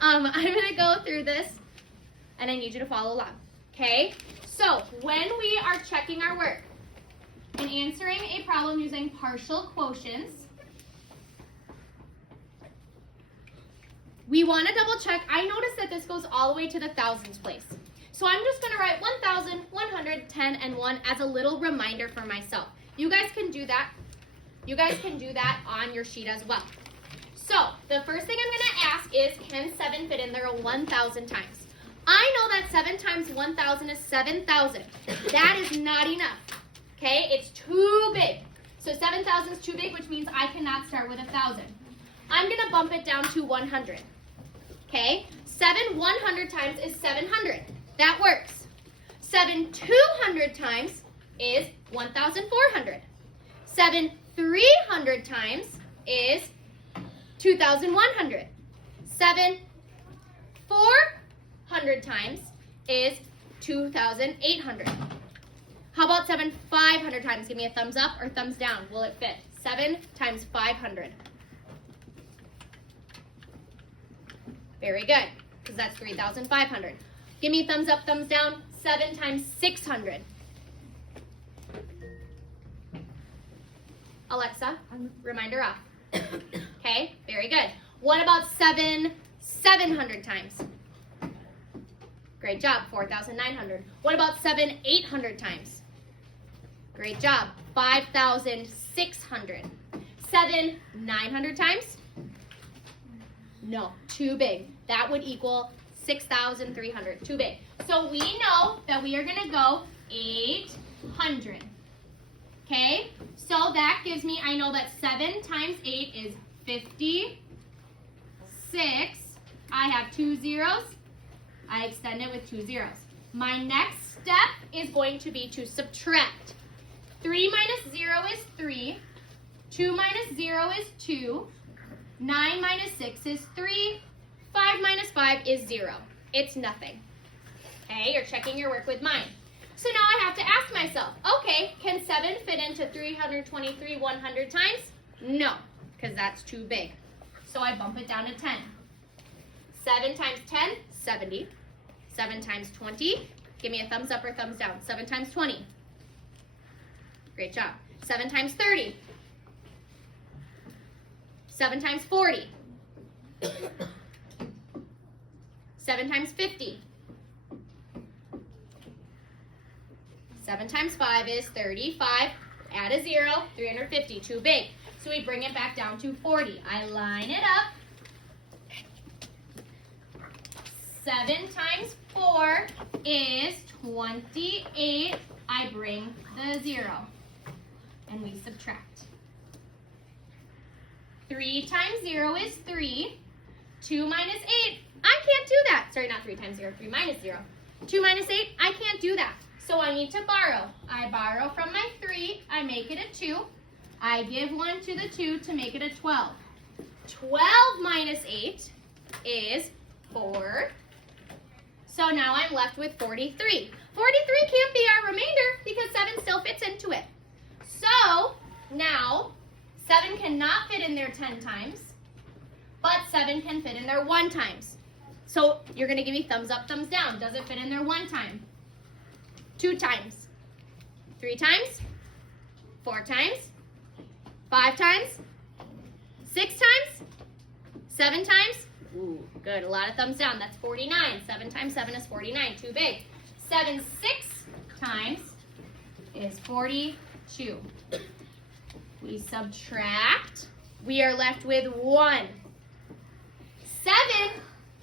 I'm going to go through this, and I need you to follow along, okay? So when we are checking our work and answering a problem using partial quotients, we want to double check. I noticed that this goes all the way to the thousands place. So I'm just going to write 1,000, 110, and 1 as a little reminder for myself. You guys can do that. You guys can do that on your sheet as well. So the first thing I'm going to ask is, can 7 fit in there 1,000 times? I know that 7 times 1,000 is 7,000. That is not enough. Okay, it's too big. So 7,000 is too big, which means I cannot start with 1,000. I'm going to bump it down to 100. Okay, 7 100 times is 700. That works. 7 200 times is 1,400. 7 300 times is 2,100. 7 400 times is 2,800. How about 7 500 times? Give me a thumbs up or thumbs down. Will it fit? 7 times 500. Very good, because that's 3,500. Give me thumbs up, thumbs down. 7 times 600. Alexa, reminder off. Okay, very good. What about 7 700 times? Great job, 4,900. What about 7 800 times? Great job, 5,600. 7 900 times? No, too big. That would equal 6,300, too big. So we know that we are going to go 800. Okay, so that gives me, I know that 7 times 8 is 56. I have 2 zeros. I extend it with 2 zeros. My next step is going to be to subtract. 3 minus 0 is 3. 2 minus 0 is 2. 9 minus 6 is 3. 5 minus 5 is 0. It's nothing. Okay, you're checking your work with mine. So now I have to ask myself, okay, can 7 fit into 323 100 times? No, because that's too big. So I bump it down to 10. 7 times 10, 70. 7 times 20, give me a thumbs up or thumbs down. 7 times 20. Great job. 7 times 30. 7 times 40. 7 times 50. 7 times 5 is 35. Add a 0, 350, too big. So we bring it back down to 40. I line it up. 7 times 4 is 28. I bring the 0. And we subtract. 3 times 0 is 3. 2 minus 8. I can't do that. Sorry, not 3 times 0. 3 minus 0. 2 minus 8. I can't do that. So I need to borrow. I borrow from my 3. I make it a 2. I give 1 to the 2 to make it a 12. 12 minus 8 is 4. So now I'm left with 43. 43 can't be our remainder because 7 still fits into it. So now 7 cannot fit in there 10 times, but 7 can fit in there 1 times. So you're going to give me thumbs up, thumbs down. Does it fit in there 1 time? 2 times? 3 times? 4 times? 5 times? 6 times? 7 times? Ooh, good. A lot of thumbs down. That's 49. 7 times 7 is 49. Too big. 7 6 times is 42. We subtract. We are left with 1. 7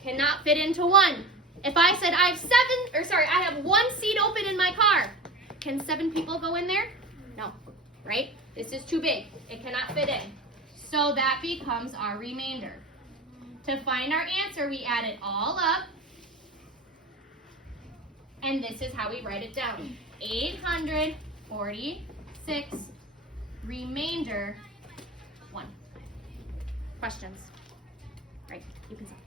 cannot fit into 1. If I said I have 1 seat open in my car, can 7 people go in there? No, right? This is too big. It cannot fit in. So that becomes our remainder. To find our answer, we add it all up. And this is how we write it down. 846, remainder 1. Questions? Right, you can stop.